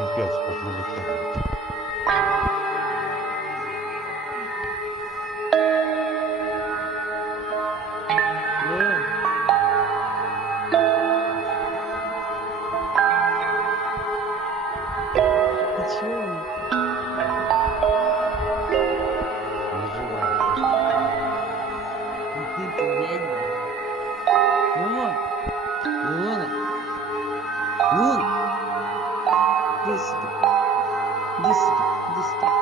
Пипец, как мы вытягиваем. Ты чё? Нажимай. Ты ведьма. Лун! Луна! Лун! Иди сюда. Иди сюда. Иди сюда.